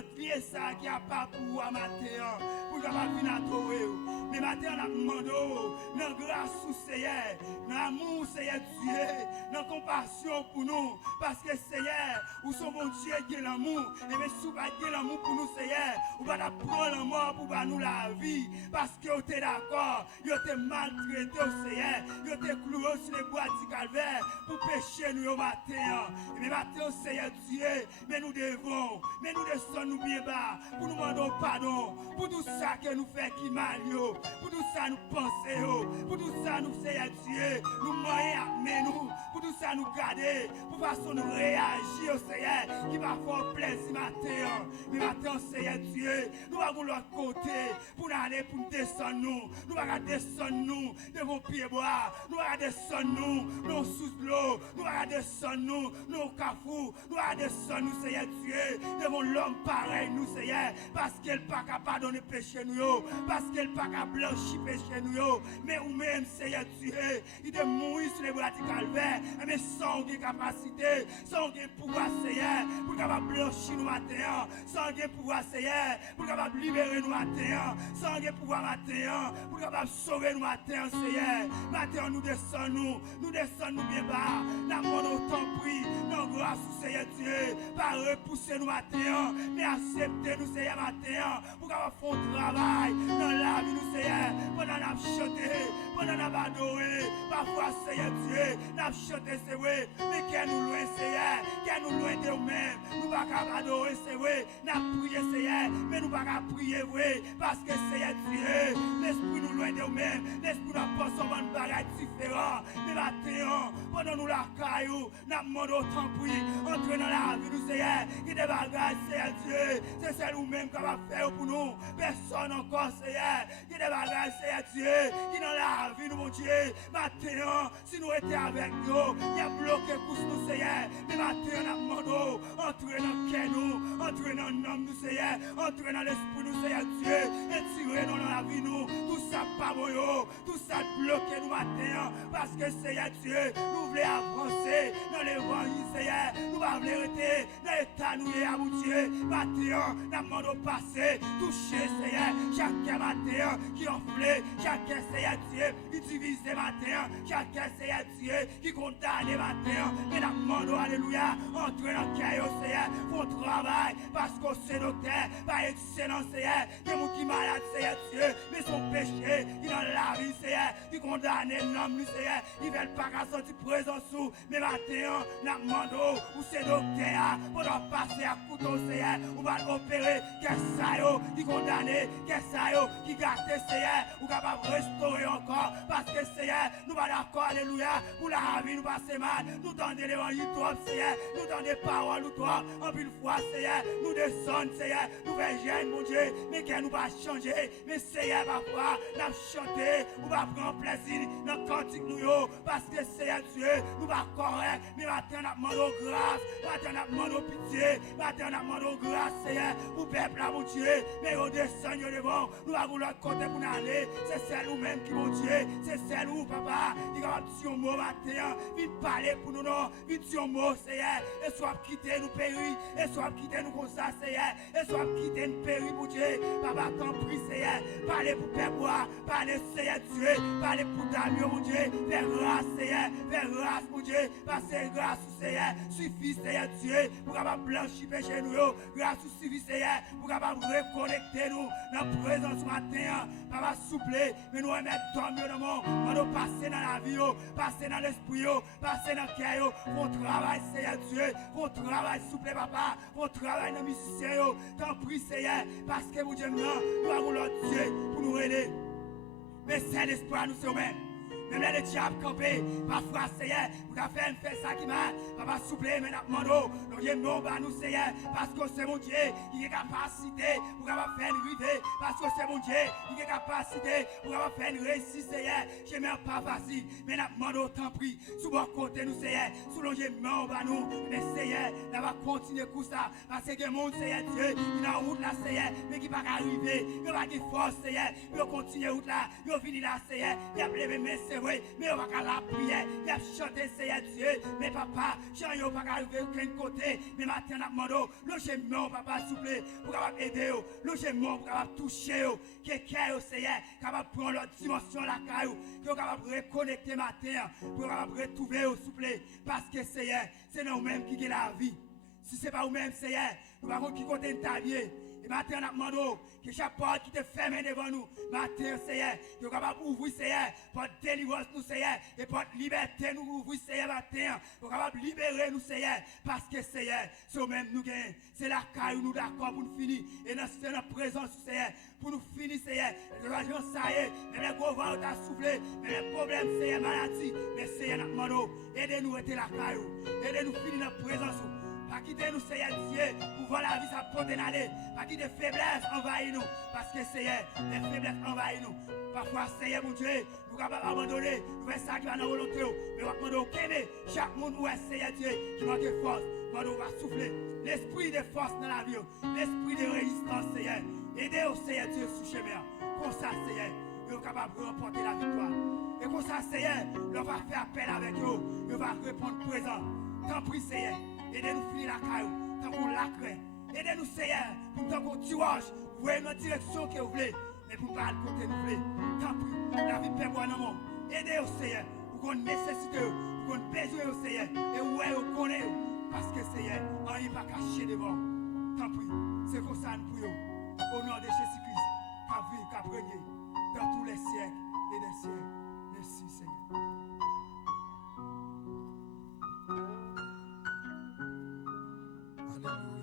meurtrier ça qui a pas pour matin pour capable venir adorer. Mais matin on a demandé dans grâce sous Seigneur, dans amour Seigneur Dieu, dans compassion pour nous parce que Seigneur, ou son bon Dieu qui est l'amour et mais sous pas l'amour pour nous Seigneur, ou va prendre la mort pour nous la vie parce que vous êtes d'accord, vous êtes maltraité au Seigneur, vous êtes cloué sur les bois du calvaire pour pécher nous au matin. Mais matin au Seigneur Dieu, mais nous devons, mais nous descendons nous bien bas pour nous demander pardon pour tout ça que nous fait qui mal, pour tout ça nous pensons, pour tout ça nous Seigneur Dieu, nous moyens mais nous, pour tout ça nous garder, pour façon nous réagir au Seigneur qui va faire plaisir matin. Mais matin au Seigneur Dieu, nous allons l'autre côté pour aller pour nous descendre nous allons descendre nous devant pied bois, nous allons descendre nous sous l'eau, nous allons descendre nous cafou, nous allons descendre nous Seigneur Dieu devant l'homme pareil nous Seigneur parce qu'elle pas capable de donner péché nous, parce qu'elle pas capable de blanchir péché nous, mais ou même Seigneur Dieu, il de mourir sur les bras du calvaire, mais sans capacité, sans pouvoir Seigneur pour capable blanchir nous matin, sans pouvoir Seigneur pour capable libérer nous matin, sans pouvoir matin pour capable sauver nous matin Seigneur. Matin nous descendons nous bien bas, la mort autant pris, non grâce au Seigneur Dieu, pas repousser nous matin, mais accepter nous Seigneur matin pour capable faire un travail dans la vie nous Seigneur, pendant nous chanter, pendant nous adorer, parfois Seigneur Dieu, nous chanter c'est vrai, mais qu'elle nous loin Seigneur, qu'elle nous loin de nous-mêmes, nous pas capable adorer c'est vrai, nous prier Seigneur, mais nous pas capable prier vrai, parce que Seigneur Dieu, l'esprit nous loin de nous-mêmes, l'esprit nous pense en une bagaille différente, mais maintenant, pendant nous la caillou, nous demandons autant prix, entrer dans la vie nous Seigneur, qui des bagages Seigneur Dieu, c'est celle nous-mêmes qui va faire pour nous, personne encore Seigneur, qui des bagages Seigneur Dieu, qui dans la vie nous mon Dieu, maintenant, si nous étions avec nous, il y a bloqué pour nous Seigneur, mais maintenant nous demandons, entrer dans le cœur nous, entrer dans l'homme nous Seigneur, entrer dans l'esprit nous Seigneur Dieu, et tirer nous dans la vie nous, tout ça pas bon tout ça bloqué nous matin, parce que Seigneur Dieu, nous voulons avancer dans l'évangile Seigneur, nous voulons arrêter dans l'état nous et à mon Dieu, matin, nous demandons passer, toucher Seigneur, chaque matin qui enflé, chaque Seigneur Dieu, qui divise matin, chaque Seigneur Dieu, qui condamne matin, mais nous demandons alléluia, entrer dans le cœur Seigneur, pour travail, parce qu'on sait docteur, pas excellent Seigneur, des gens qui malades Seigneur Dieu, mais son péché, qui dans la vie Seigneur, qui condamne l'homme Seigneur, ils veulent pas qu'à sortir présent sous, mais maintenant, nous demandons, où c'est docteur, pour passer à couteau Seigneur, on va opérer, qu'est-ce ça qui condamne, qu'est-ce ça qui gâte Seigneur, ou capable de restaurer encore, parce que Seigneur, nous va d'accord, alléluia, pour la vie nous passer mal, nous donnons l'évangile trop Seigneur, nous donnons des paroles nous trop, en plus fois Seigneur, nous descendons Seigneur, nous faisons jeune mon Dieu, mais qu'elle nous va changer, mais Seigneur parfois, nous chanter, on va prendre plaisir dans le cantique nous, parce que Seigneur Dieu, nous va correct, mais maintenant nous demandons grâce, maintenant nous demandons pitié, maintenant nous demandons grâce Seigneur, pour le peuple mon Dieu, mais au descend devant, nous avons l'autre côté pour nous aller, c'est celle nous-mêmes qui mon Dieu, c'est celle où papa, il va dire un mot matin, vite parler pour nous, non, vite dire un mot Seigneur, et soit quitter nous périr, et soit quitter nous comme ça Seigneur, et soit quitter nous périr pour Dieu, papa t'en prie Seigneur, parlez pour peuple, parlez Seigneur Dieu, parlez pour Damien mon Dieu, fais grâce Seigneur, fais grâce mon Dieu, parce que grâce Seigneur, suffit Seigneur Dieu, pour capable blanchir péché nous, grâce suffit Seigneur, pour capable reconnecter nous dans la présence matin, papa souple, mais nous remettre dormir dans le monde, nous passer dans la vie, passer dans l'esprit, passer dans le cœur, pour travail Seigneur Dieu, pour travail souple papa, pour travail dans le musicien, t'en prie Seigneur, parce que mon Dieu, nous avons l'autre Dieu pour nous aider. Mais c'est l'espoir nous sommes. Même les diables campés, parfois Seigneur, vous avez fait ça qui m'a, papa souple, mais nous demandons, nous disons nous Seigneur, parce que c'est mon Dieu qui est capacité pour faire une rive, parce que c'est mon Dieu qui est capacité pour faire une réussite Seigneur, je ne mets pas facile, mais nous demandons tant pis, sous mon côté nous Seigneur, sous le jugement nous, mais Seigneur, nous va continuer comme ça, parce que le monde Seigneur Dieu, il est en route là Seigneur, mais qui ne va pas arriver, il va pas de force Seigneur, il va continuer route là, il va finir là Seigneur, il a levé mes vrai, mais on va pas la prière, il a chanté Seigneur Dieu, mais papa, Jean-Yo pas arriver aucun côté, mais maintenant on a demandé, logement papa s'il vous plaît, pour capable aider, logement pour capable toucher, quelqu'un Seigneur, capable prendre l'autre dimension la caillou, pour capable reconnecter matin, pour capable retrouver s'il vous plaît, parce que Seigneur, c'est nous-mêmes qui gagnons la vie. Si ce n'est pas nous-mêmes, Seigneur, nous allons qui côté de ta vie. Et maintenant, on a demandé que chaque porte qui te ferme devant nous, maintenant, Seigneur, que nous capable d'ouvrir, Seigneur, pour délivrance, nous, Seigneur, et pour liberté, nous ouvrir, Seigneur, maintenant, pour capable libérer nous, Seigneur, parce que, Seigneur, c'est nous-mêmes nous gagnons. C'est la caille nous d'accord pour nous finir. Et dans notre présence, Seigneur, pour nous finir, Seigneur, ça y est, mais les gros vents ont soufflé, mais les problèmes, Seigneur, maladie, mais Seigneur, nous demandons, aidez-nous à être la caille, aidez-nous à finir notre présence. Pas quitter nous, Seigneur Dieu, pour voir la vie, ça peut aller. Pas quitter faiblesse, envahir nous. Parce que, Seigneur, les faiblesses envahissent nous. Parfois, Seigneur, mon Dieu, nous sommes capables d'abandonner. Nous faisons ça qui va dans la volonté. Mais nous demandons qu'aimer chaque monde où est Seigneur Dieu, qui manque de force. Nous va souffler. L'esprit de force dans la vie. L'esprit de résistance, Seigneur. Aidez-nous, Seigneur Dieu, sous chemin. Comme ça, Seigneur, nous sommes capables de remporter la victoire. Et comme ça, Seigneur, nous va faire appel avec nous. Nous va répondre présent. Tant pis, Seigneur. Aidez-nous à finir la caillou, tant qu'on la craint. Aidez-nous, Seigneur, pour tant qu'on tirage, vous voyez notre direction que vous voulez, mais pour pas le côté nous voulez. Tant pis, la vie perd dans mon. Aidez-nous, Seigneur, pour qu'on nécessite, pour qu'on besoin, Seigneur, et ouais, vous connaissez, parce que, Seigneur, on n'est pas caché devant. Tant pis, c'est comme ça nous prions. Au nom de Jésus-Christ, qu'à vivre, qu'à régner, dans tous les siècles et des siècles. Merci, Seigneur. Hallelujah.